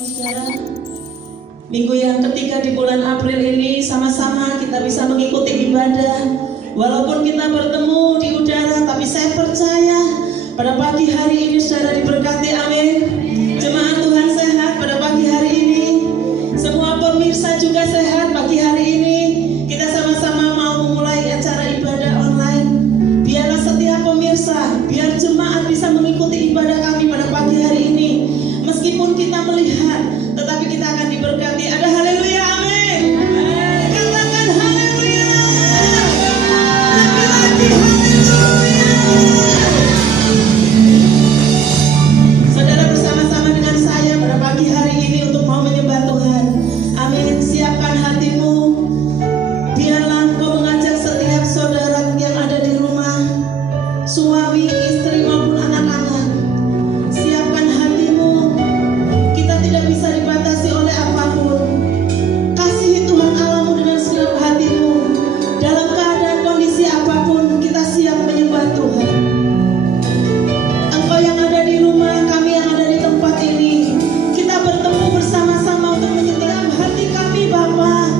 saudara. Minggu yang ketiga di bulan April ini sama-sama kita bisa mengikuti ibadah. Walaupun kita bertemu di udara, tapi saya percaya pada pagi hari ini saudara diberkati, amin. Jemaat Tuhan sehat pada pagi hari ini. Semua pemirsa juga sehat pagi hari ini. Kita sama-sama mau memulai acara ibadah online. Biarlah setiap pemirsa, biar jemaat bisa mengikuti ibadah kami pada pagi hari ini. Meskipun kita melihat, tetapi kita akan diberkati. Ada haleluya, amin. Katakan haleluya. Lagi-lagi haleluya. Saudara bersama-sama dengan saya pada pagi hari ini untuk mau menyembah Tuhan. Amin. Siapkan hatimu. Biarlah engkau mengajak setiap saudara yang ada di rumah, suami, istri maupun anak-anak. Siapkan hatimu. Kita tidak bisa dibatasi oleh apapun. Kasihi Tuhan Allahmu dengan segenap hatimu. Dalam keadaan kondisi apapun, kita siap menyembah Tuhan. Engkau yang ada di rumah, kami yang ada di tempat ini, kita bertemu bersama-sama untuk menyetiap hati kami, Bapa.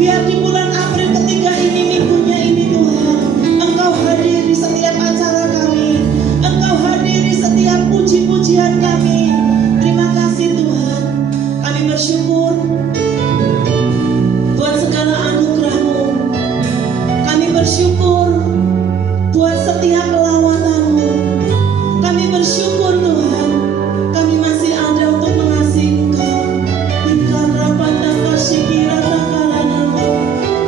Biar di bulan April ketiga ini, minggunya ini Tuhan, Engkau hadir di setiap acara kami. Engkau hadir di setiap puji-pujian kami. Terima kasih Tuhan. Kami bersyukur buat segala anugerah-Mu. Kami bersyukur buat setiap lawatan-Mu. Kami bersyukur Tuhan, kami masih ada untuk mengasihi Engkau.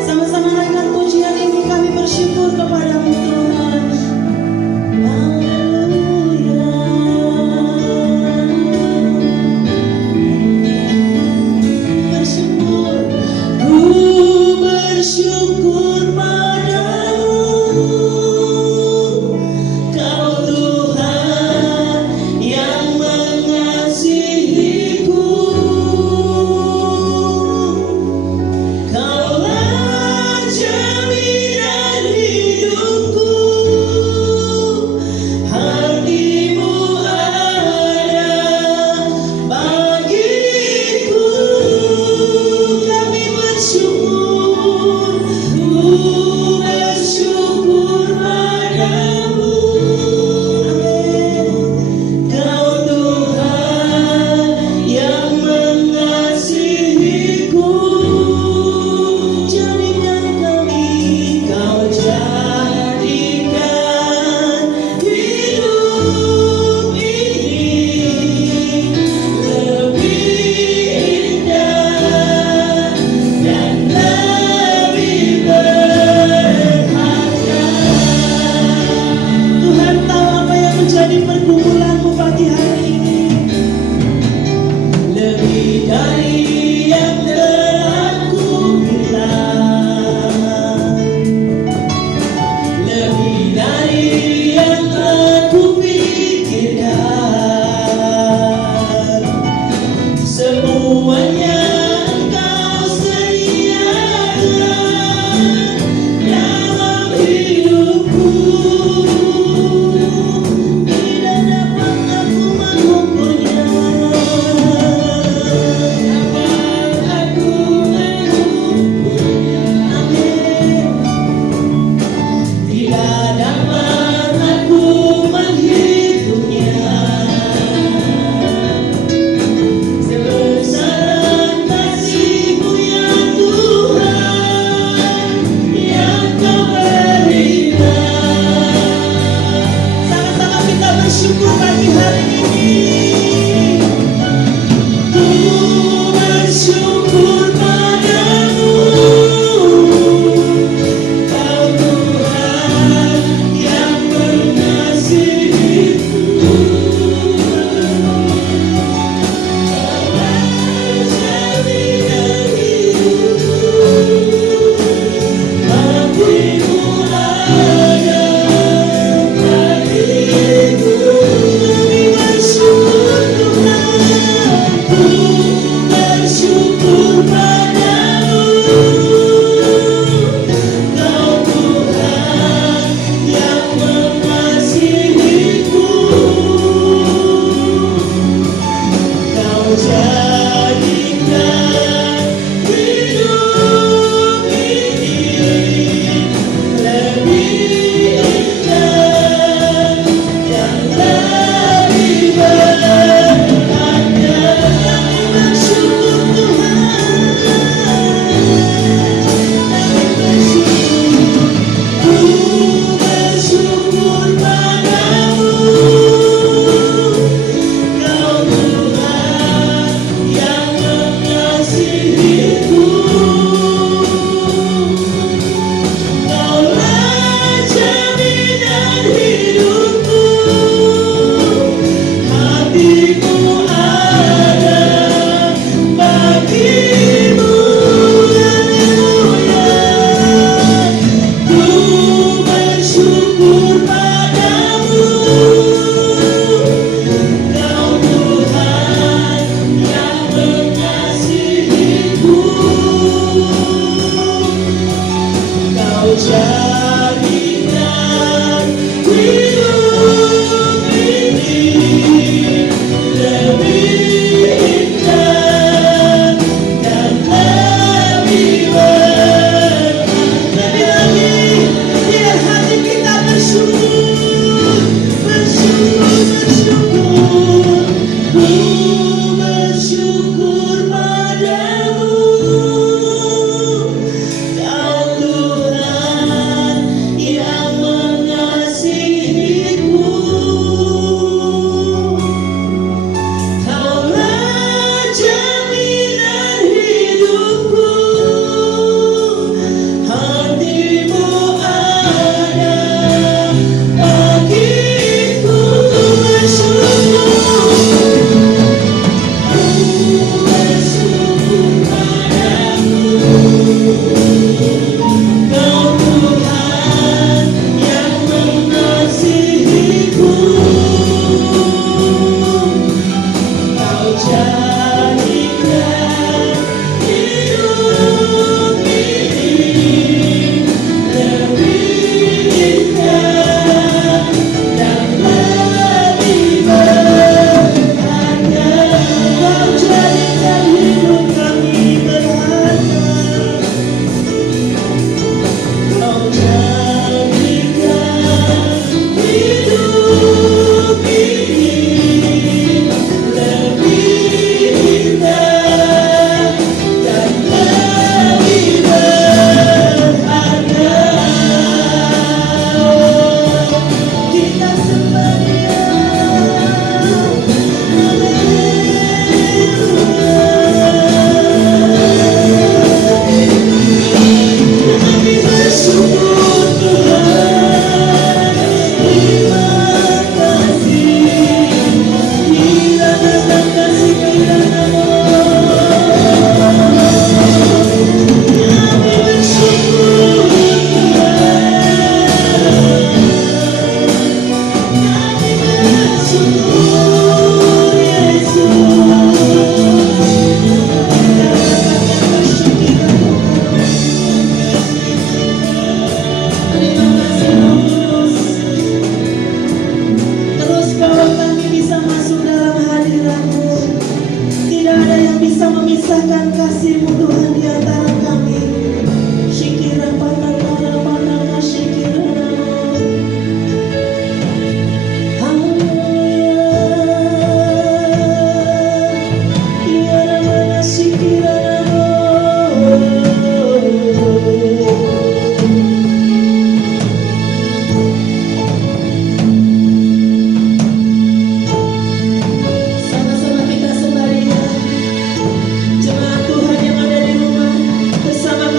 Sama-sama naikkan pujian ini, kami bersyukur kepada-Mu Tuhan. Haleluya. Bersyukur, ku bersyukur padamu. Kau Tuhan yang mengasihiku. Kaulah jaminan hidupku. Hatimu ada bagiku. Kami bersyukur, ku bersyukur padamu. Amin. Kau Tuhan yang mengasihiku. Jadikan kami, Kau jadikan hidup ini lebih indah dan lebih berharga. Tuhan tahu apa yang menjadi pergumulanmu pagi hari ini. Lebih dari yang telah kubilang, lebih dari yang telah kupikirkan. Semuanya Engkau sediakan dalam hidupku. Tidak dapat aku mengukurnya. Dapat aku mengukurnya. Amin. Tidak dapat aku menghitungnya. Sebesaran kasih-Mu ya Tuhan, yang Kau berikan. Sama-sama kita bersyukur pagi hari ini. Ku bersyukur padamu. Kau Tuhan yang mengasihiku. Kaulah jaminan hidupku. Hatimu ada bagiku. Kami bersyukur Tuhan, ku bersyukur padamu. Kau Tuhan yang mengasihiku. Kau jadikan bisa memisahkan kasih-Mu Tuhan di antara kami. Shikira panana panana shikira namo. Haleluya. Ya ramana shikira namo. Sama-sama kita sembari ya. Jemaat Tuhan yang ada di rumah, bersama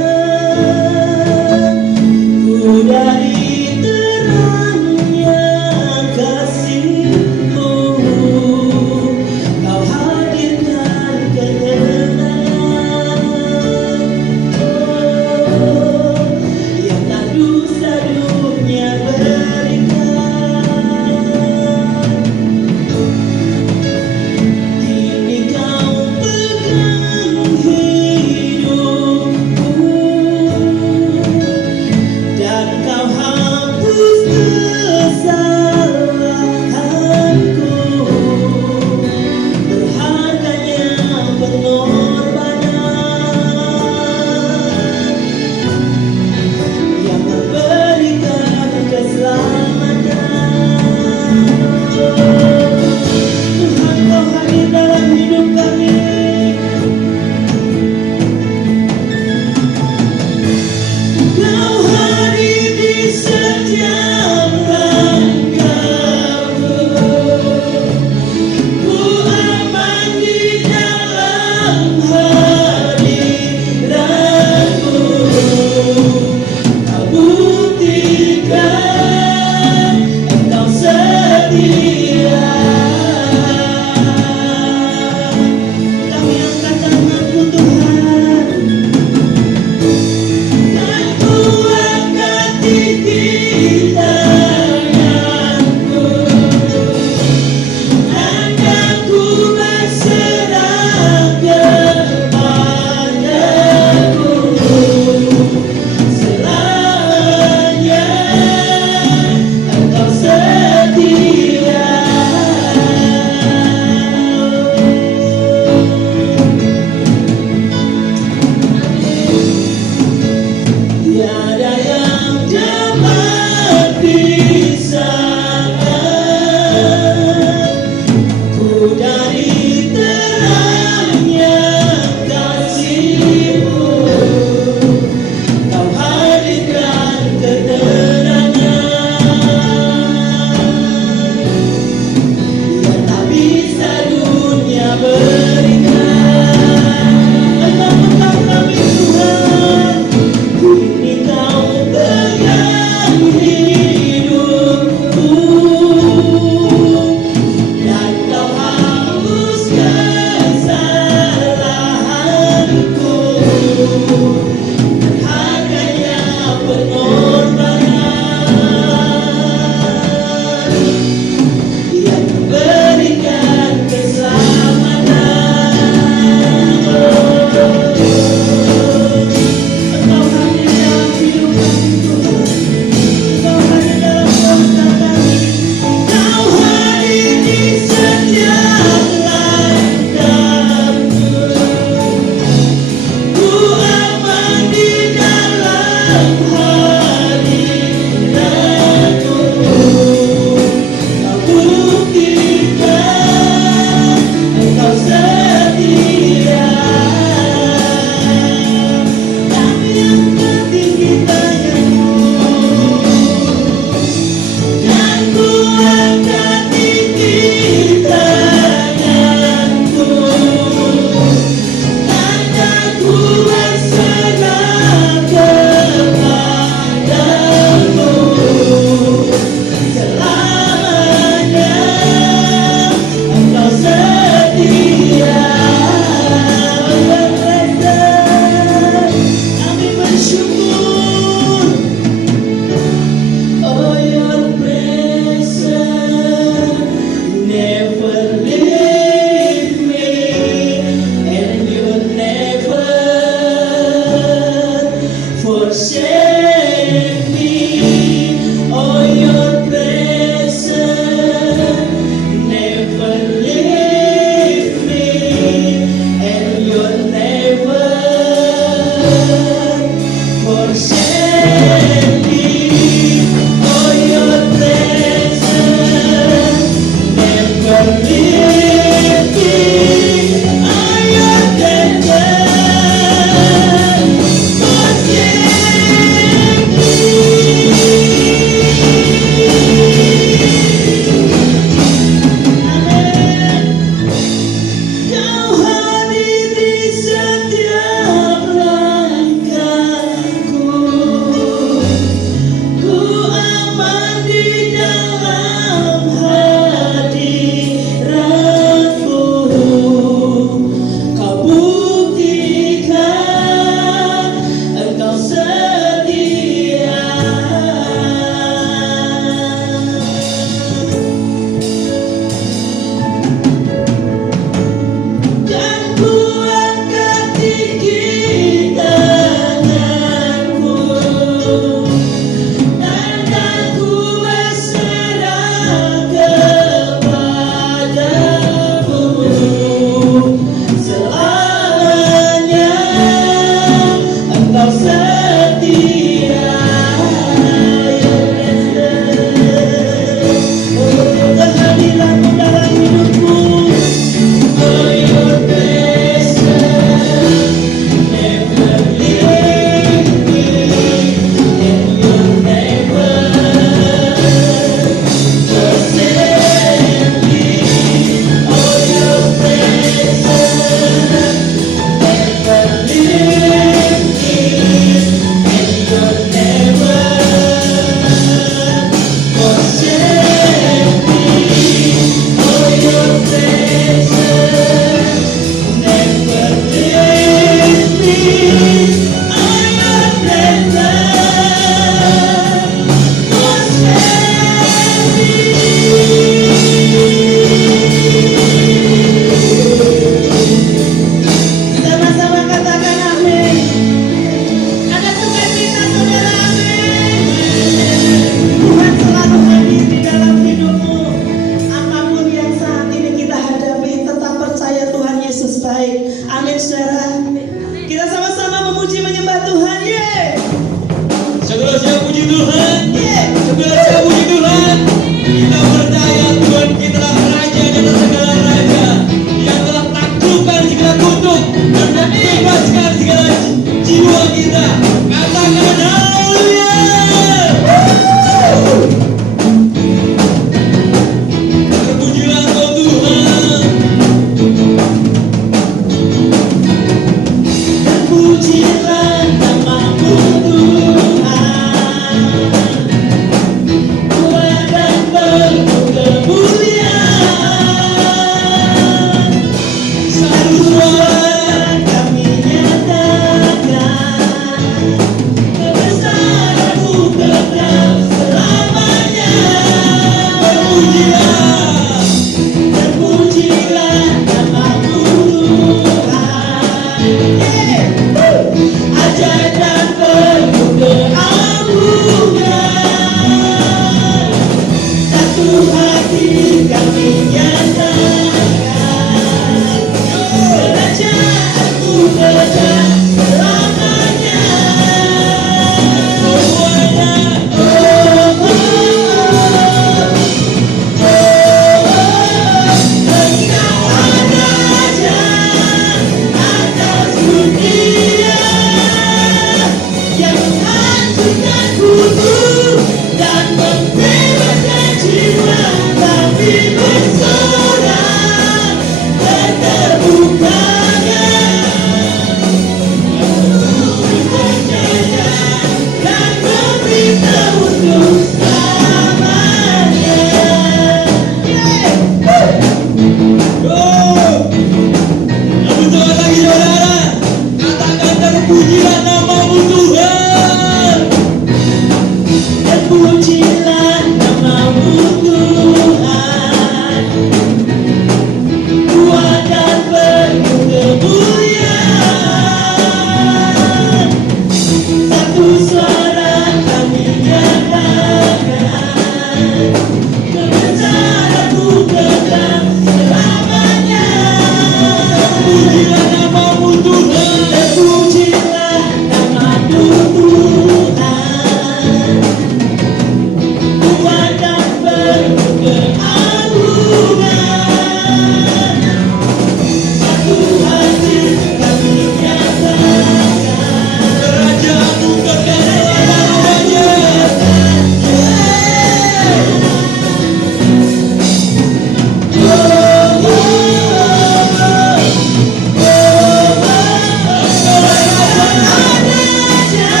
Ada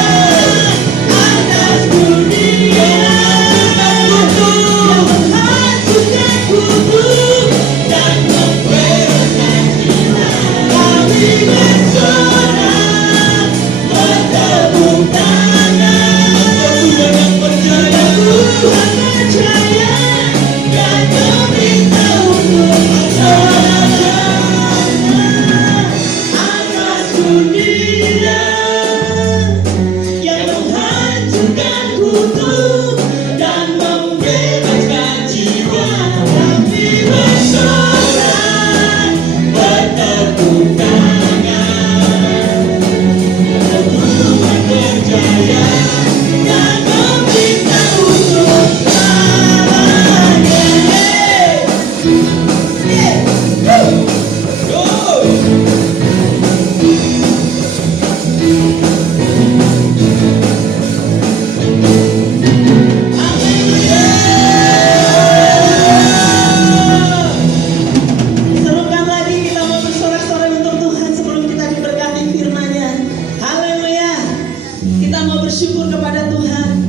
Kita mau bersyukur kepada Tuhan.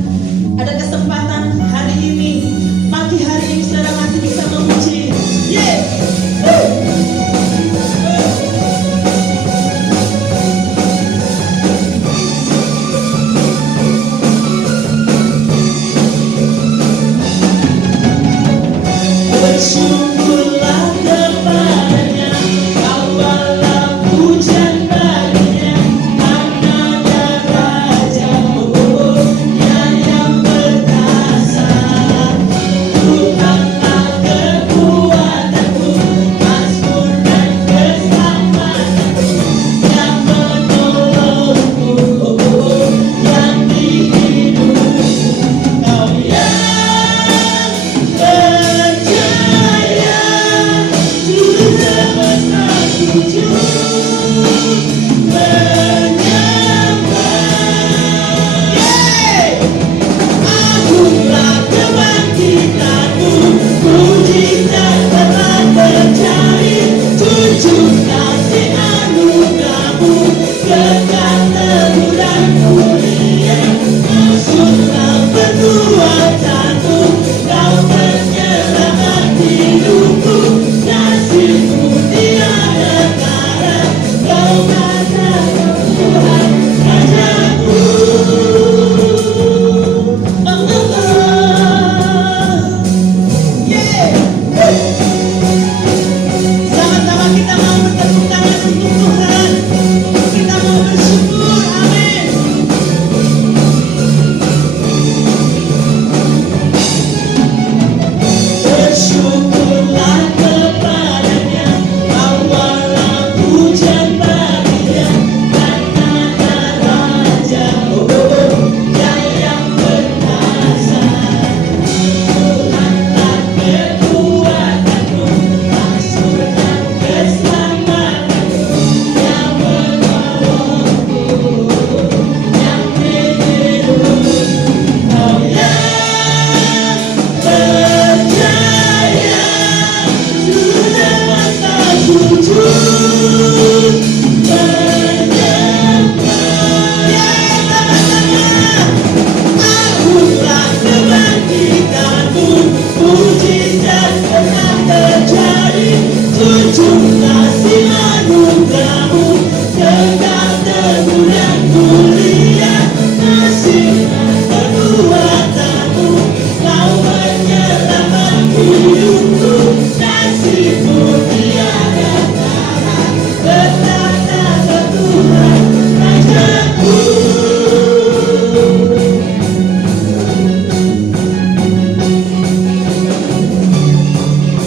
Ada kesempatan hari ini, pagi hari ini saudara masih bisa memuji. Bersyukurlah kepadanya, bawalah pujian baginya, karena Dia Raja yang perkasa. Tuhanlah kekuatanku, mazmur dan keselamatanku, yang menolongku, yang di hidupku. Kau yang percaya, Tuhan semesta sujud menyembah. Agunglah kebangkitanmu, mujizat telah terjadi, tunjuk kasih anugerahmu, kekal teguh dan mulia. Maksudlah perbuatanmu, kau menyelamat hidupku, kasihmu tiada tara, kau kata Tuhan Rajaku. Sama-sama kita mau bertepuk tangan untuk Tuhan. Kita mau bersyukur, amin. Bersyukurlah kepadanya, bawalah pujian baginya, karena Dia Raja yang perkasa. Tuhanlah kekuatanku, mazmur dan keselamatanku, yang menolongku, yang di hidupku. Kau yang percaya, sudah masa sujud menyembah. Agunglah kebangkitanmu, mujizat telah terjadi, tunjuk kasih anugerahmu, kekal teguh dan mulia. Kasih dan perbuatanmu, kau menyelamat hidupku, kasihmu tiada tara, berkata Tuhan Rajaku.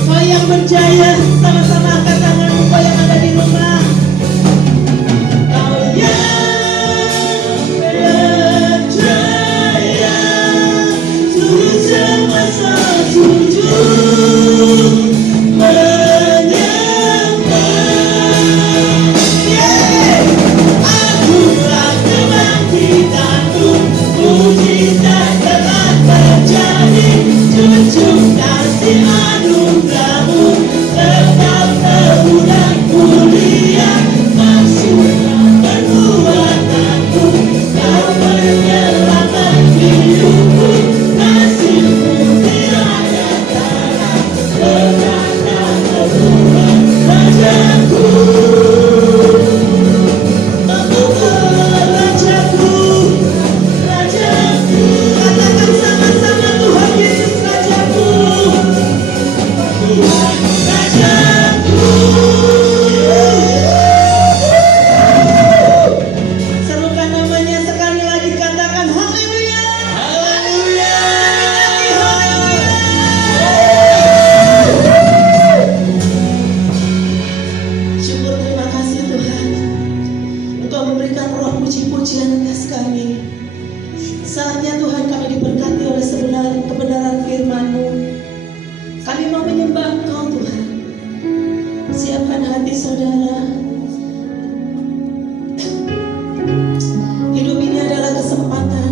Kau yang berjaya, sama-sama angkat tanganmu, kau yang ada di rumah. Kau yang berjaya, seluruh semesta sujud menyembah. Agunglah kebangkitanmu, mujizat telah terjadi, tunjuk kasih anugerahmu, kekal teguh dan mulia. Maksudlah perbuatanmu, kau menyelamat hidupku, kasihmu tiada tara, berkata Tuhan Rajaku. Rajaku, Rajaku, katakan sama-sama Tuhan Yesus Rajaku. Tuhan Rajaku. Serukan namanya sekali lagi, katakan haleluya. Haleluya. Syukur, terima kasih Tuhan, Engkau memberikan roh puji-pujian atas kami. Saatnya Tuhan kami diberkati oleh kebenaran firman-Mu. Kami mau menyembah Engkau Tuhan. Siapkan hati saudara. Hidup ini adalah kesempatan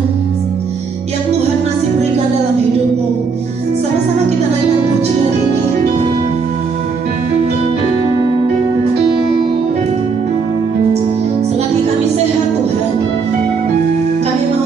yang Tuhan masih berikan dalam hidupmu. Sama-sama kita naikkan pujian ini. Selagi kami sehat Tuhan, kami mau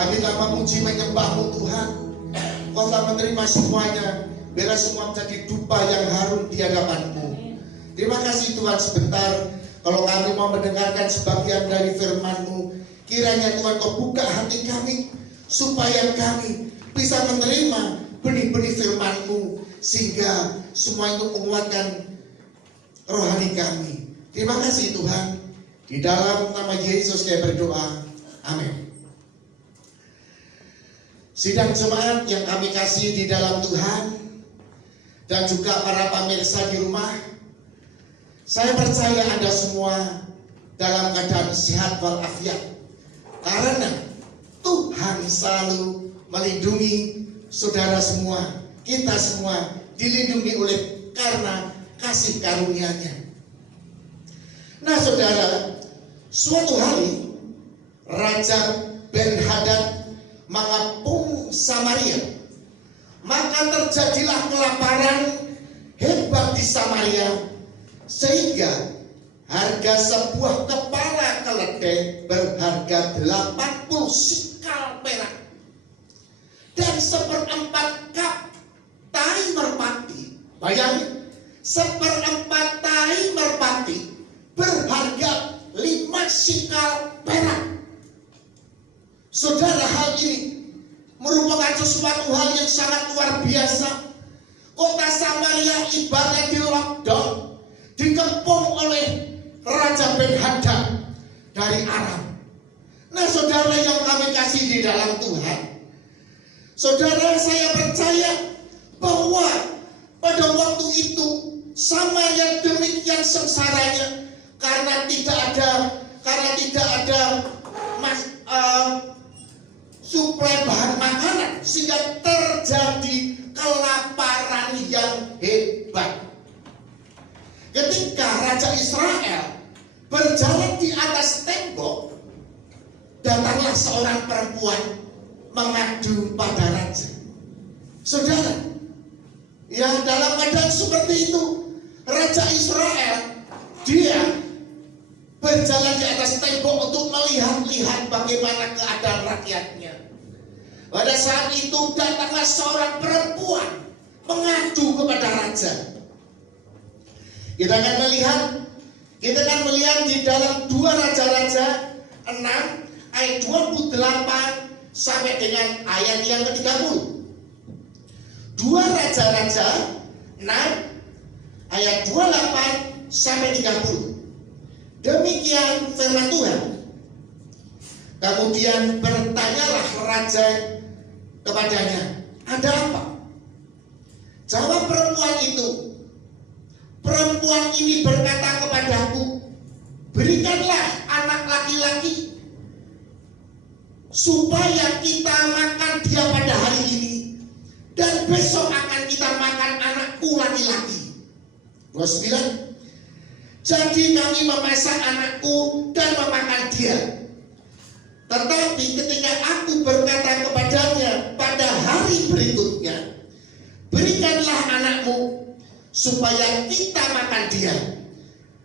Kami telah memuji menyembah-Mu Tuhan. Kau telah menerima semuanya, biarlah semua menjadi dupa yang harum di hadapan-Mu. Terima kasih Tuhan. Sebentar, kalau kami mau mendengarkan sebagian dari firman-Mu, kiranya Tuhan Kau buka hati kami, supaya kami bisa menerima benih-benih firman-Mu, sehingga semua itu menguatkan rohani kami. Terima kasih Tuhan. Di dalam nama Yesus saya berdoa. Amin. Sidang jemaat yang kami kasih di dalam Tuhan, dan juga para pemirsa di rumah, saya percaya Anda semua dalam keadaan sehat walafiat, karena Tuhan selalu melindungi saudara semua. Kita semua dilindungi oleh karena kasih karunia-Nya. Nah saudara, suatu hari Raja Ben-Hadad mengepung Samaria, maka terjadilah kelaparan hebat di Samaria, sehingga harga sebuah kepala keledai berharga 80 sikal perak dan 1/4 kap tai merpati. Bayangin, 1/4 tai merpati berharga 5 sikal perak. Saudara, hal ini merupakan sesuatu hal yang sangat luar biasa. Kota Samaria ibarat di lockdown, dikepung oleh Raja Ben-Hadad dari Aram. Nah saudara yang kami kasih di dalam Tuhan, saudara, saya percaya bahwa pada waktu itu Samaria demikian sengsaranya karena tidak ada suplai bahan makanan, sehingga terjadi kelaparan yang hebat. Ketika Raja Israel berjalan di atas tembok, datanglah seorang perempuan mengadu pada raja. Saudara, ya dalam keadaan seperti itu, Raja Israel dia berjalan di atas tembok untuk melihat-lihat bagaimana keadaan rakyatnya. Pada saat itu datanglah seorang perempuan mengadu kepada raja. Kita akan melihat di dalam 2 Raja-Raja 6 ayat 28 sampai dengan ayat yang ke-30. 2 Raja-Raja 6 ayat 28 sampai 30. Demikian firman Tuhan. Kemudian bertanyalah raja kepadanya, ada apa? Jawab perempuan itu, perempuan ini berkata kepadaku, berikanlah anak laki-laki supaya kita makan dia pada hari ini, dan besok akan kita makan anakku laki-laki. 29. Jadi kami memasak anakku dan memakan dia. Tetapi ketika aku berkata kepadanya pada hari berikutnya, berikanlah anakmu supaya kita makan dia,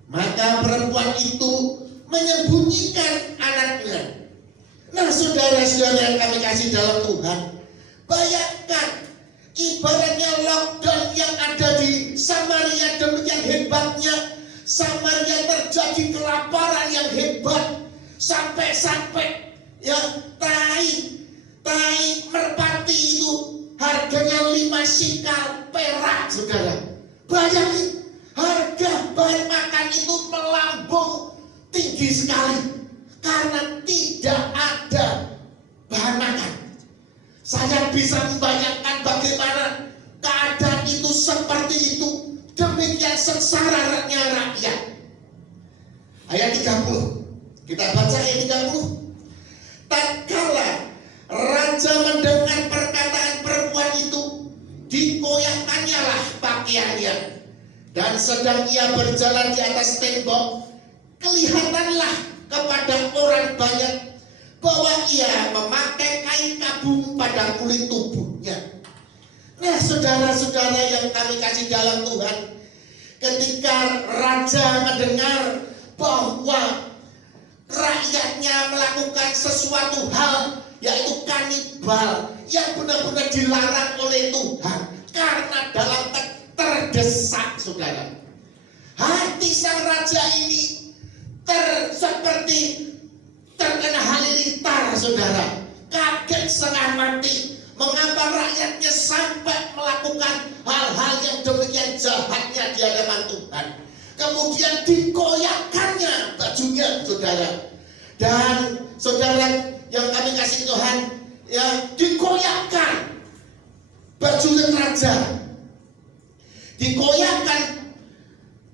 maka perempuan itu menyembunyikan anaknya. Nah saudara-saudara yang kami kasih dalam Tuhan, bayangkan ibaratnya lockdown yang ada di Samaria demikian hebatnya. Samaria terjadi kelaparan yang hebat, sampai ya tai merpati itu harganya 5 sikal perak. Saudara, bayangin, harga bahan makan itu melambung tinggi sekali karena tidak ada bahan makan. Saya bisa membayangkan bagaimana keadaan itu seperti itu. Demikian sengsaranya rakyat. Ayat 30. Kita baca ayat 30. Tatkala raja mendengar perkataan perempuan itu, dikoyakkannya lah pakaiannya, dan sedang ia berjalan di atas tembok, kelihatanlah kepada orang banyak bahwa ia memakai kain kabung pada kulit tubuhnya. Nah saudara-saudara yang kami kasih dalam Tuhan, ketika raja mendengar bahwa rakyatnya melakukan sesuatu hal, yaitu kanibal, yang benar-benar dilarang oleh Tuhan. Karena dalam terdesak, saudara. Hati sang raja ini seperti terkena halilintar, saudara. Kaget setengah mati. Mengapa rakyatnya sampai melakukan hal-hal yang demikian jahatnya di hadapan Tuhan? Kemudian dikoyakkannya bajunya, saudara. Dan saudara yang kami kasih Tuhan, ya, dikoyakkan baju raja.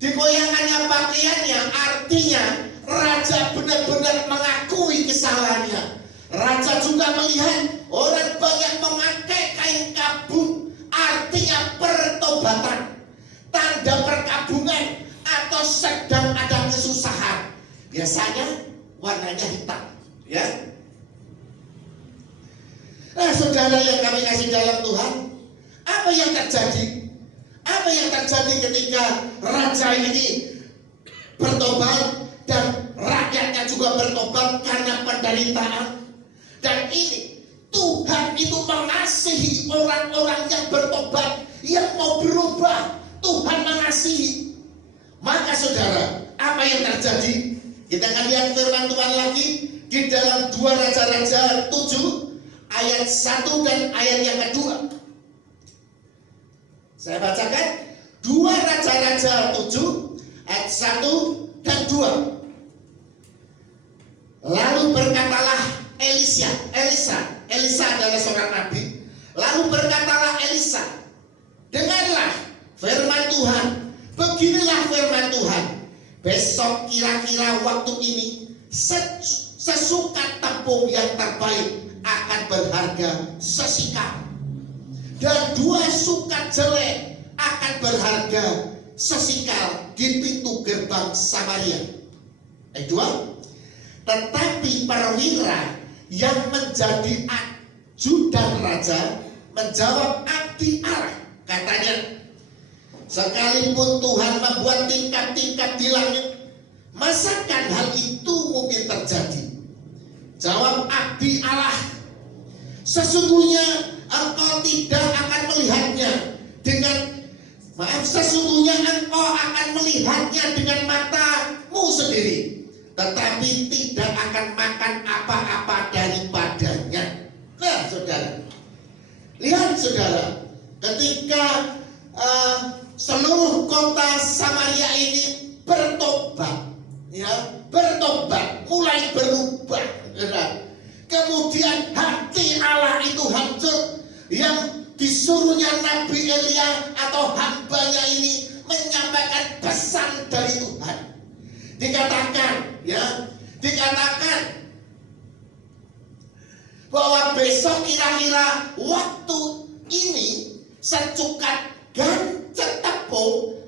Dikoyakkannya pakaiannya, artinya raja benar-benar mengakui kesalahannya. Raja juga melihat orang banyak memakai kain kabung, artinya pertobatan, tanda perkabungan, atau sedang ada kesusahan. Biasanya warnanya hitam, ya. Nah, saudara yang kami kasih dalam Tuhan, apa yang terjadi? Apa yang terjadi ketika raja ini bertobat dan rakyatnya juga bertobat karena penderitaan? Dan ini Tuhan itu mengasihi orang-orang yang bertobat, yang mau berubah. Tuhan mengasihi. Maka saudara, apa yang terjadi? Kita akan lihat firman Tuhan lagi di dalam 2 Raja-Raja 7 ayat 1 dan ayat yang kedua. Saya bacakan 2 Raja-Raja 7 ayat 1 dan 2. Lalu berkatalah Elisa adalah seorang nabi. Lalu berkatalah Elisa, dengarlah firman Tuhan. Beginilah firman Tuhan. Besok kira-kira waktu ini sesukat tepung yang terbaik akan berharga sesikal, dan 2 sukat jelek akan berharga sesikal di pintu gerbang Samaria. Ayat 2. Tetapi perwira yang menjadi ajudan raja menjawab abdi Allah, katanya, sekalipun Tuhan membuat tingkat-tingkat di langit, masakan hal itu mungkin terjadi? Jawab abdi Allah, sesungguhnya engkau tidak akan melihatnya sesungguhnya engkau akan melihatnya dengan matamu sendiri, tetapi tidak akan makan apa-apa daripadanya. Nah, saudara, lihat saudara, ketika seluruh kota Samaria ini bertobat, mulai berubah, kemudian hati Allah itu hancur. Yang disuruhnya Nabi Elia atau hambanya ini menyampaikan pesan dari Tuhan. Dikatakan bahwa besok kira-kira waktu ini secukat gancet tepung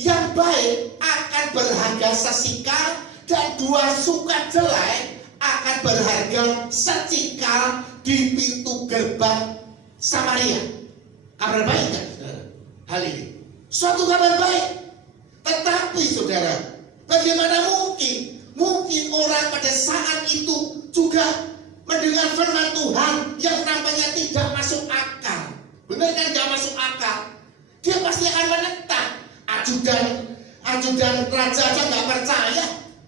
yang baik akan berharga sesikal, dan 2 sukat jelek akan berharga sesikal di pintu gerbang Samaria. Kabar baik kan, saudara? Hal ini suatu kabar baik. Tetapi saudara, bagaimana mungkin orang pada saat itu juga mendengar firman Tuhan yang namanya tidak masuk akal. Benar kan, gak masuk akal? Dia pasti akan menentang. Ajudan raja aja gak percaya.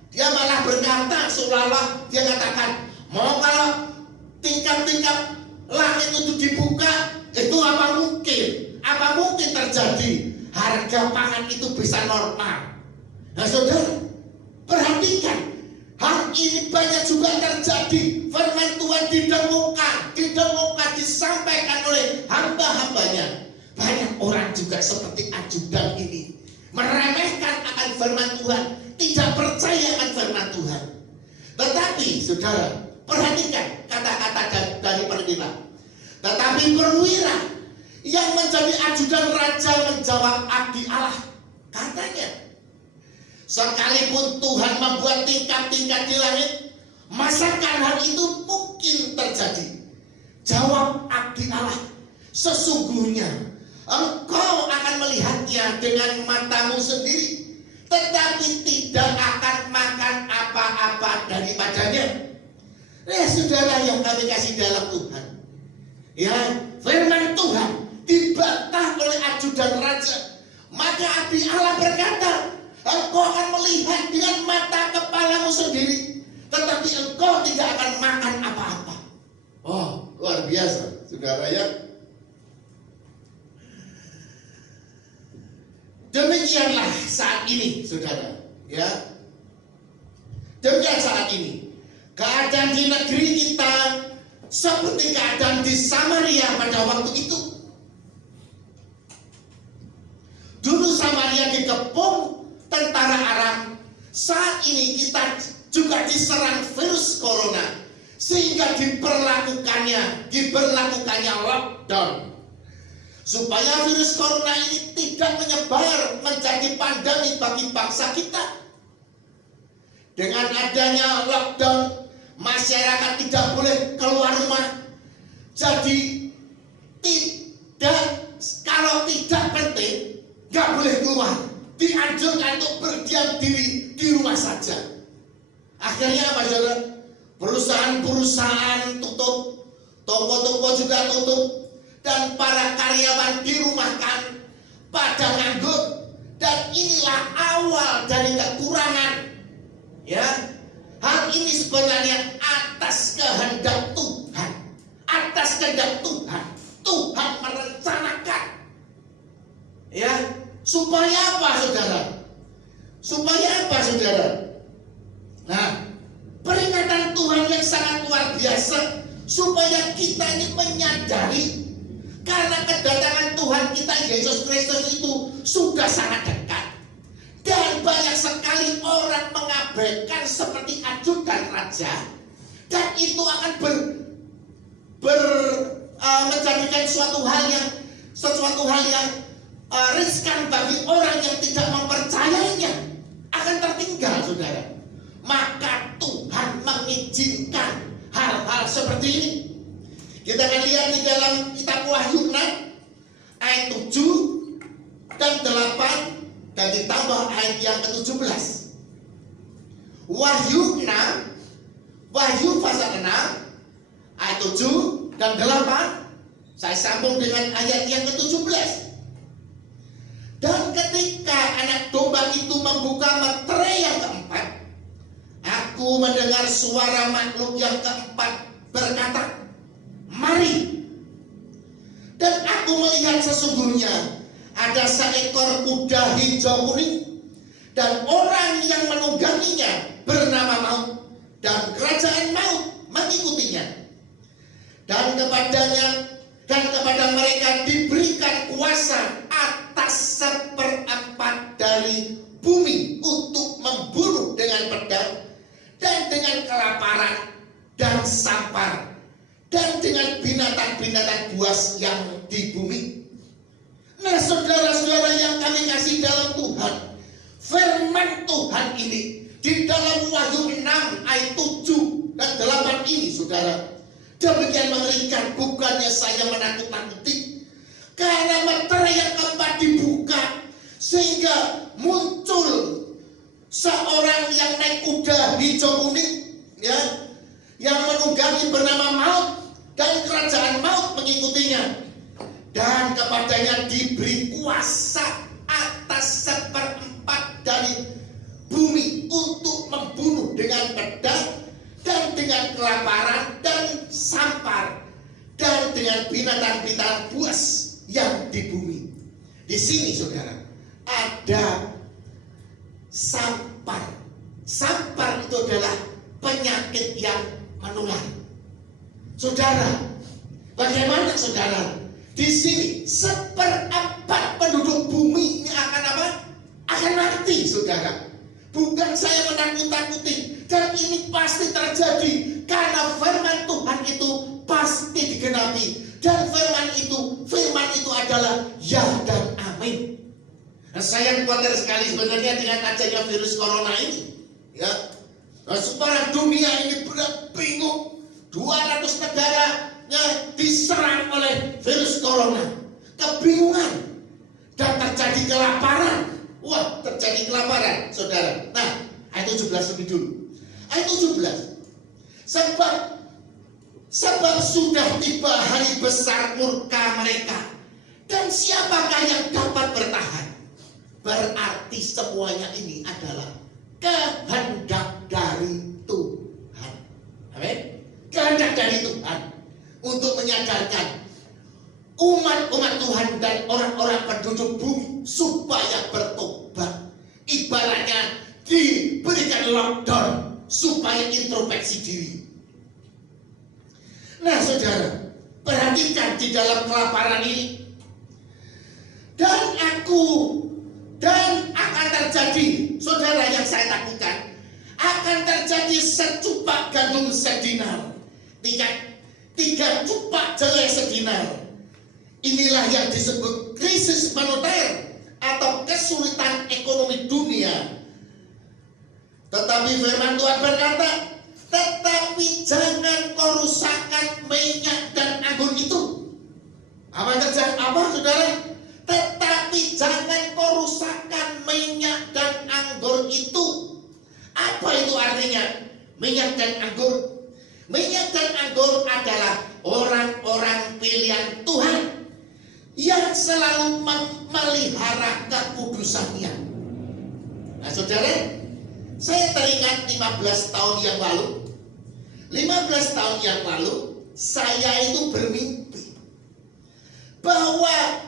Dia malah berkata, seolah-olah dia katakan, mau kalau tingkat-tingkat langit itu dibuka, itu apa mungkin terjadi? Harga pangan itu bisa normal. Nah saudara, perhatikan, hal ini banyak juga terjadi. Firman Tuhan didengungkan, disampaikan oleh hamba-hambanya. Banyak orang juga seperti ajudan ini, meremehkan akan firman Tuhan, tidak percaya akan firman Tuhan. Tetapi saudara, perhatikan kata-kata dari perwira. Tetapi perwira yang menjadi ajudan raja menjawab abdi Allah, katanya, sekalipun Tuhan membuat tingkat-tingkat di langit, masakan hal itu mungkin terjadi? Jawab abdi Allah, sesungguhnya engkau akan melihatnya dengan matamu sendiri, tetapi tidak akan makan apa-apa daripadanya. Saudara yang kami kasih dalam Tuhan, ya, firman Tuhan dibantah oleh ajudan raja. Maka abdi Allah berkata, engkau akan melihat dengan mata kepalamu sendiri, tetapi engkau tidak akan makan apa-apa. Oh, luar biasa, saudara ya. Demikianlah saat ini, saudara, ya. Demikian saat ini. Keadaan di negeri kita seperti keadaan di Samaria pada waktu itu. Dulu Samaria dikepung tentara Aram. Saat ini kita juga diserang virus corona, sehingga diberlakukannya lockdown, supaya virus corona ini tidak menyebar menjadi pandemi bagi bangsa kita. Dengan adanya lockdown, masyarakat tidak boleh keluar rumah. Jadi kalau tidak penting, nggak boleh keluar. Dianjurkan untuk berdiam diri di rumah saja. Akhirnya apa, saudara? Perusahaan-perusahaan tutup, toko-toko juga tutup, dan para karyawan dirumahkan pada nganggur. Dan inilah awal dari kekurangan. Ya, hal ini sebenarnya atas kehendak Tuhan. Atas kehendak Tuhan. Tuhan merencanakan. Ya, supaya apa, saudara? Supaya apa, saudara? Nah, peringatan Tuhan yang sangat luar biasa, supaya kita ini menyadari karena kedatangan Tuhan kita Yesus Kristus itu sudah sangat dekat. Dan banyak sekali orang mengabaikan seperti ajudan raja, dan itu akan menjadikan suatu hal yang riskan bagi orang yang tidak mempercayainya, akan tertinggal, saudara. Maka Tuhan mengizinkan hal-hal seperti ini. Kita akan lihat di dalam kitab Wahyu 6 ayat 7 dan 8 dan ditambah ayat yang ke-17. Wahyu 6, Wahyu pasal 6 ayat 7 dan 8. Saya sambung dengan ayat yang ke-17. Dan ketika anak domba itu membuka meterai yang keempat, aku mendengar suara makhluk yang keempat berkata, mari. Dan aku melihat sesungguhnya ada seekor kuda hijau kuning, dan orang yang menungganginya bernama Maut, dan kerajaan maut mengikutinya. Dan kepada mereka diberikan kuasa atas 1/4 dari bumi untuk membunuh dengan pedang, dan dengan kelaparan dan sampar, dan dengan binatang-binatang buas yang di bumi. Nah, saudara-saudara yang kami kasih dalam Tuhan, firman Tuhan ini di dalam Wahyu 6 ayat 7 dan 8 ini, saudara, demikian mengerikan. Bukannya saya menakut-nakuti, karena meterai yang keempat dibuka, sehingga muncul seorang yang naik kuda hijau kuning, ya, yang menunggangi bernama Maut, dan kerajaan maut mengikutinya. Dan kepadanya diberi kuasa atas 1/4 dari bumi untuk membunuh dengan pedang, dan dengan kelaparan dan sampar, dan dengan binatang-binatang buas yang di bumi. Di sini, saudara, ada sampar. Sampar itu adalah penyakit yang menular. Saudara, bagaimana, saudara? Di sini 1/4 penduduk bumi ini akan apa? Akan mati, saudara. Bukan saya menakut-nakuti, dan ini pasti terjadi karena firman Tuhan itu pasti digenapi, dan firman itu adalah ya dan amin. Nah, saya khawatir sekali sebenarnya dengan adanya virus corona ini, ya. Nah, sebarang dunia ini benar bingung. 200 negaranya diserang oleh virus corona, kebingungan, dan terjadi kelaparan, Wah, terjadi kelaparan, saudara. Nah, ayat 17 lebih dulu. Ayat 17. Sebab sudah tiba hari besar murka mereka. Dan siapakah yang dapat bertahan? Berarti semuanya ini adalah kehendak dari Tuhan. Amin. Kehendak dari Tuhan untuk menyadarkan umat-umat Tuhan dan orang-orang penduduk bumi supaya bertobat. Ibaratnya diberikan lockdown supaya introspeksi diri. Nah, saudara, perhatikan di dalam kelaparan ini. Dan akan terjadi, saudara, yang saya takutkan, akan terjadi secupak gandum sedinar, 3 cupak jelai sedinar. Inilah yang disebut krisis moneter atau kesulitan ekonomi dunia. Tetapi firman Tuhan berkata, tetapi jangan kau rusakkan minyak dan anggur itu. Apa terjadi? Apa, saudara? Tetapi jangan kau rusakkan minyak dan anggur itu. Apa itu artinya? Minyak dan anggur. Minyak dan anggur adalah orang-orang pilihan Tuhan yang selalu memelihara kekudusannya. Nah, saudara, saya teringat 15 tahun yang lalu. 15 tahun yang lalu, saya itu bermimpi bahwa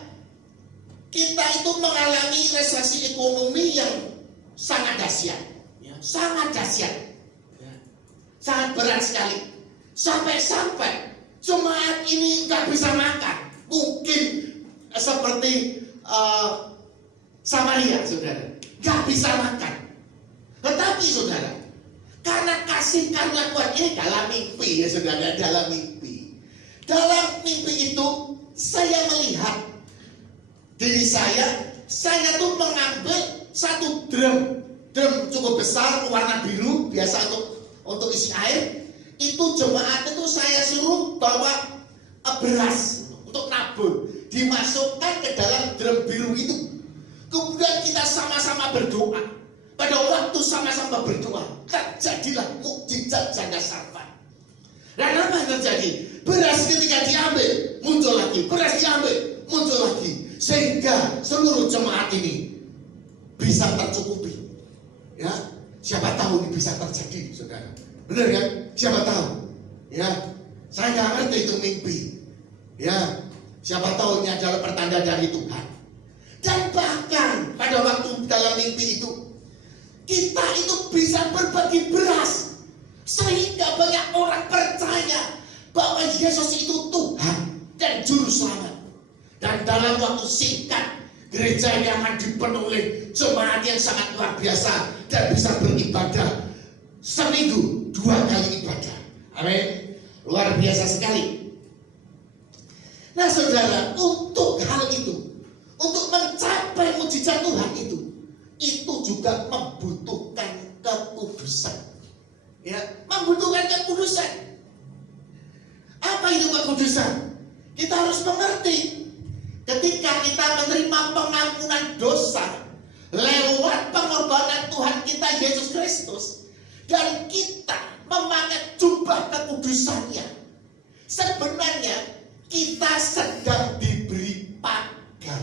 kita itu mengalami resesi ekonomi yang sangat dahsyat, ya, sangat dahsyat, ya, sangat berat sekali. Sampai-sampai jemaat ini nggak bisa makan, mungkin seperti Samaria, saudara, nggak bisa makan. Tetapi, saudara, karena kasih karunia Tuhan ini dalam mimpi, ya saudara, dalam mimpi. Dalam mimpi itu saya melihat diri saya tuh mengambil satu drum cukup besar warna biru biasa untuk isi air. Itu jemaat itu saya suruh bawa beras untuk nabur, dimasukkan ke dalam drum biru itu. Kemudian kita sama-sama berdoa. Pada waktu sama-sama berdoa, terjadilah mukjizat janda sarpan. Dan apa yang terjadi? Beras ketika diambil, muncul lagi. Beras diambil, muncul lagi. Sehingga seluruh jemaat ini bisa tercukupi. Ya, siapa tahu ini bisa terjadi, saudara. Benar ya? Siapa tahu? Ya, saya nggak ngerti itu mimpi. Ya, siapa tahu ini adalah pertanda dari Tuhan. Dan bahkan pada waktu dalam mimpi itu, kita itu bisa berbagi beras sehingga banyak orang percaya bahwa Yesus itu Tuhan dan Juru Selamat. Dan dalam waktu singkat, gereja yang akan dipenuhi jemaat yang sangat luar biasa dan bisa beribadah seminggu 2 kali ibadah. Amin. Luar biasa sekali. Nah, saudara, untuk hal itu, untuk mencapai mujizat Tuhan itu juga membutuhkan kekudusan. Ya, membutuhkan kekudusan. Apa itu kekudusan? Kita harus mengerti. Ketika kita menerima pengampunan dosa lewat pengorbanan Tuhan kita Yesus Kristus, dan kita memakai jubah kekudusannya, sebenarnya kita sedang diberi pagar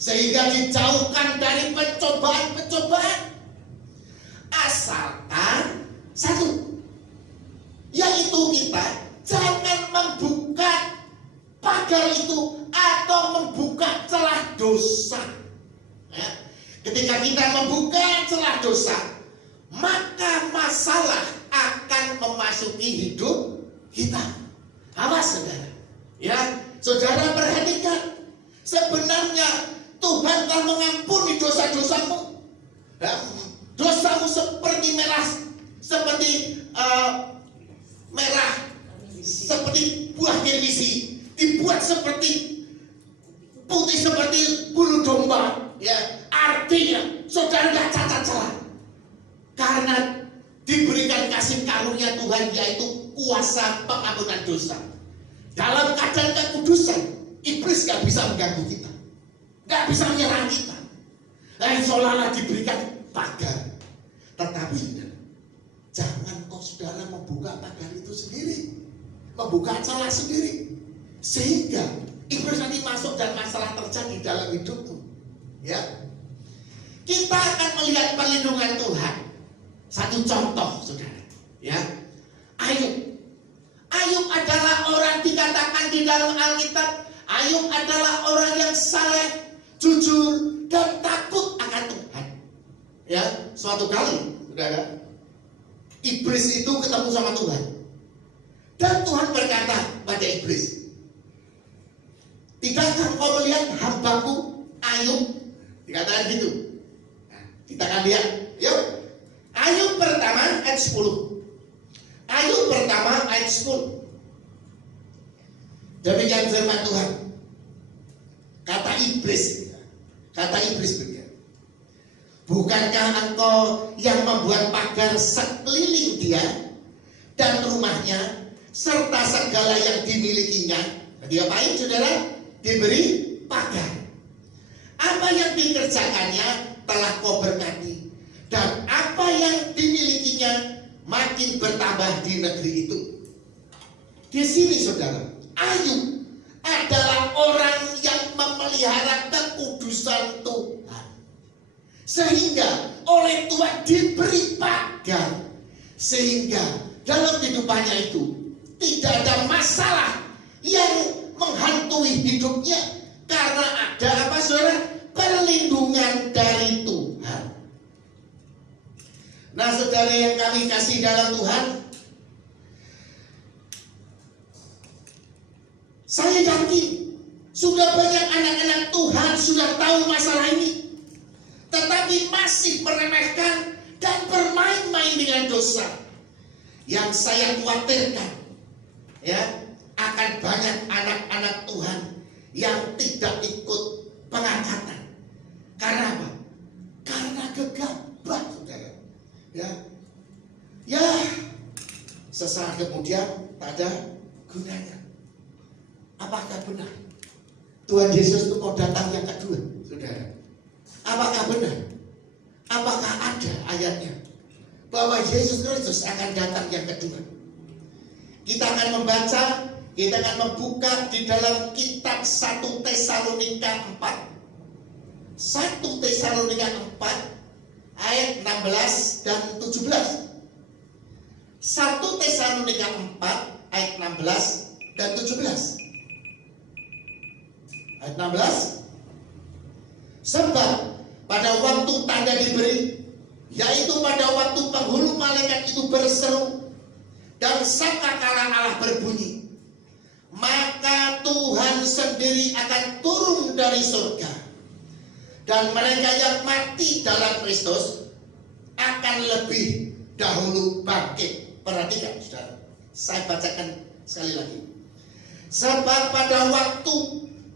sehingga dijauhkan dari pencobaan-pencobaan. Asalkan satu, yaitu kita jangan membuka pagar itu atau membuka celah dosa. Ya. Ketika kita membuka celah dosa, maka masalah akan memasuki hidup kita. Awas, saudara. Ya, saudara perhatikan. Sebenarnya Tuhan telah mengampuni dosa-dosamu. Ya, dosamu seperti merah, seperti merah, seperti buah germisi, dibuat seperti putih seperti bulu domba. Ya, artinya saudara nggak cacat celah karena diberikan kasih karunia Tuhan, yaitu kuasa pengampunan dosa. Dalam keadaan kekudusan, iblis nggak bisa mengganggu kita, nggak bisa menyerang kita. seolah-olah diberikan pagar. Tetapi jangan kau saudara membuka pagar itu sendiri, membuka celah sendiri, sehingga iblis nanti masuk dan masalah terjadi dalam hidupmu. Ya, kita akan melihat perlindungan Tuhan. Satu contoh, saudara. Ya, Ayub adalah orang dikatakan di dalam Alkitab, Ayub adalah orang yang saleh, jujur, dan takut akan Tuhan. Ya, suatu kali, saudara, iblis itu ketemu sama Tuhan, dan Tuhan berkata pada iblis, tidakkah kau melihat hambaku Ayub? Dikatakan gitu. Nah, kita akan lihat. Yuk, Ayub pertama ayat 10. Ayub pertama ayat 10. Demikian firman Tuhan. Kata iblis begini, bukankah engkau yang membuat pagar sekeliling dia dan rumahnya serta segala yang dimilikinya? Diapain saudara? Diberi pagar. Apa yang dikerjakannya telah kau berkati, dan apa yang dimilikinya makin bertambah di negeri itu. Di sini saudara, Ayub adalah orang yang memelihara kekudusan Tuhan, sehingga oleh Tuhan diberi pagar, sehingga dalam kehidupannya itu tidak ada masalah yang menghantui hidupnya, karena ada apa saudara? Perlindungan dari Tuhan. Nah saudara yang kami kasih dalam Tuhan, saya yakin sudah banyak anak-anak Tuhan sudah tahu masalah ini, tetapi masih meremehkan dan bermain-main dengan dosa. Yang saya khawatirkan, ya, akan banyak anak-anak Tuhan yang tidak ikut pengangkatan. Karena apa? Karena gegabah, saudara. Ya, sesaat kemudian tak ada gunanya. Apakah benar Tuhan Yesus itu mau datang yang kedua, saudara? Apakah benar? Apakah ada ayatnya bahwa Yesus Kristus akan datang yang kedua? Kita akan membaca, kita akan membuka di dalam kitab 1 Tesalonika 4. 1 Tesalonika 4 ayat 16 dan 17. 1 Tesalonika 4 ayat 16 dan 17. Ayat 16. Sebab pada waktu tanda diberi, yaitu pada waktu penghulu malaikat itu berseru dan sangkakala Allah berbunyi, maka Tuhan sendiri akan turun dari surga, dan mereka yang mati dalam Kristus akan lebih dahulu bangkit. Perhatikan saudara, saya bacakan sekali lagi. Sebab pada waktu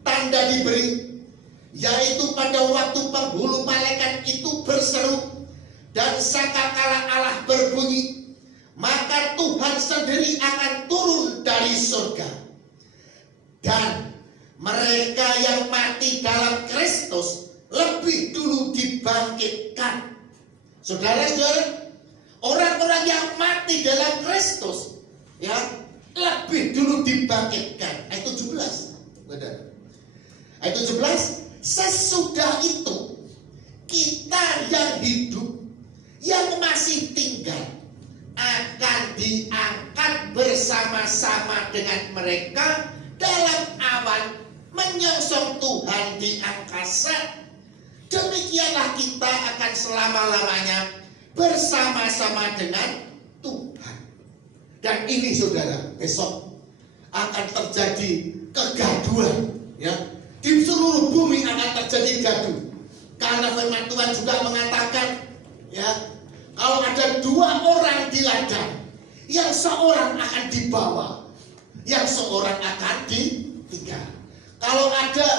tanda diberi, yaitu pada waktu penghulu malaikat itu berseru dan sangkakala Allah berbunyi, maka Tuhan sendiri akan turun dari surga, dan mereka yang mati dalam Kristus lebih dulu dibangkitkan. Saudara-saudara, orang-orang yang mati dalam Kristus, ya, lebih dulu dibangkitkan. Ayat 17. Benar. Ayat 17. Sesudah itu kita yang hidup, yang masih tinggal, akan diangkat bersama-sama dengan mereka dalam awan menyongsong Tuhan di angkasa. Demikianlah kita akan selama-lamanya bersama-sama dengan Tuhan. Dan ini saudara, besok akan terjadi kegaduhan, ya. Di seluruh bumi akan terjadi gaduh. Karena firman Tuhan juga mengatakan, ya, kalau ada dua orang di ladang, yang seorang akan dibawa, yang seorang akan ditinggal. Kalau ada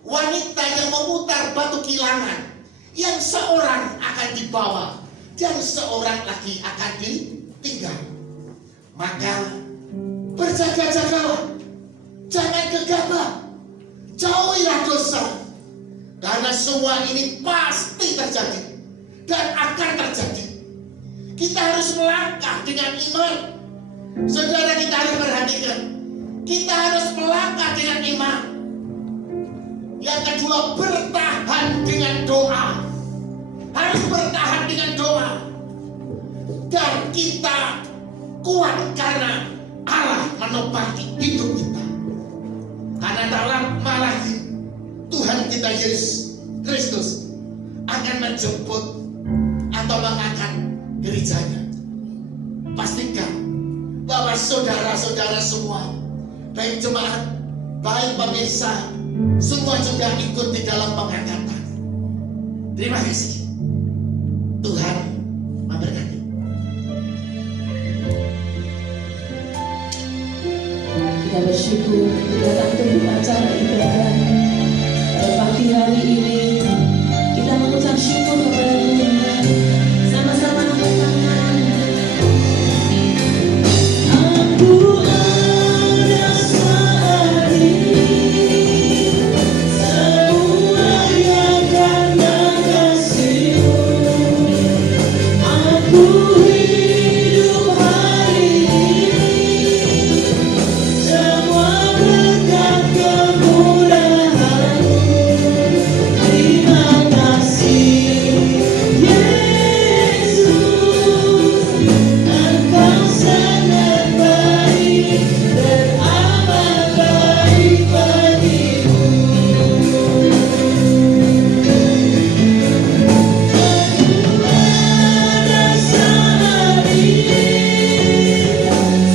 wanita yang memutar batu kilangan, yang seorang akan dibawa, dan seorang lagi akan ditinggal. Maka berjaga-jagalah, jangan gegabah, jauhilah dosa, Karena semua ini pasti terjadi dan akan terjadi. Kita harus melangkah dengan iman. Saudara, kita harus perhatikan, kita harus melangkah dengan iman. Yang kedua, bertahan dengan doa. Harus bertahan dengan doa. Dan kita kuat karena Allah menopang hidup kita. Karena dalam Malakhi, Tuhan kita Yesus Kristus akan menjemput atau mengangkat gerejanya. Pastikan bahwa saudara-saudara semua, baik jemaat, baik pemirsa, semua juga ikut di dalam pengangkatan. Terima kasih. Tuhan memberkati. Kita bersyukur kita datang untuk acara ibadah pada pagi hari ini. Kita mengucap syukur kepada Tuhan. Sama-sama angkat tangan. Aku ada saat ini, semuanya karena kasih-Mu. Aku hidup hari ini, semua berkat kemurahan-Mu. Terima kasih Yesus, Engkau sangat baik dan amat baik bagiku. Pada saat ini,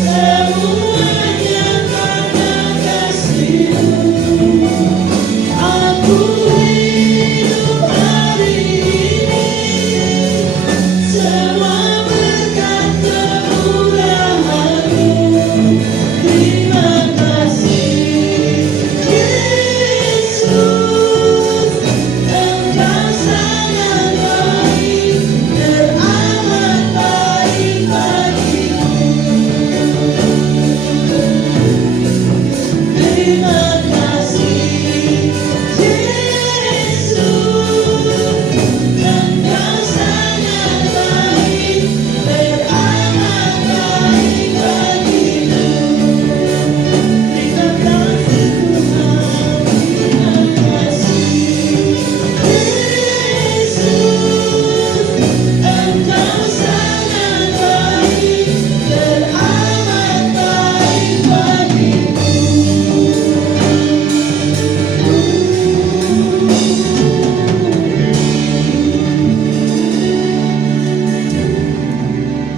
semuanya karena kasih-Mu. Aku hidup hari ini, semua berkat kemurahan-Mu. Terima kasih Yesus, Engkau sangat baik dan amat baik bagiku. Terima kasih Yesus, Engkau sangat baik dan amat baik bagiku. Terima kasih Tuhan, terima kasih Yesus, Engkau sangat baik dan amat baik bagiku.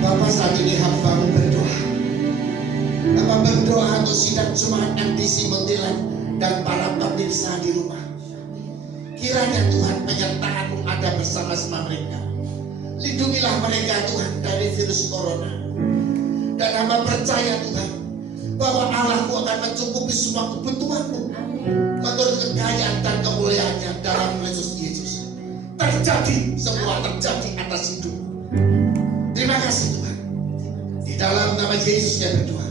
Bapak, saat ini hamba-Mu berdoa. Hamba berdoa untuk sidang jemaat NDC Muntilan dan para pemirsa di rumah. Kiranya Tuhan penyertaan-Mu ada bersama-sama mereka. Lindungilah mereka Tuhan dari virus corona. Dan hamba percaya Tuhan bahwa Allah-Mu akan mencukupi semua kebutuhan-Mu menurut kekayaan dan kemuliaan-Nya dalam Kristus Yesus. Terjadi, semua terjadi atas hidup. Terima kasih Tuhan. Di dalam nama Yesus saya berdoa.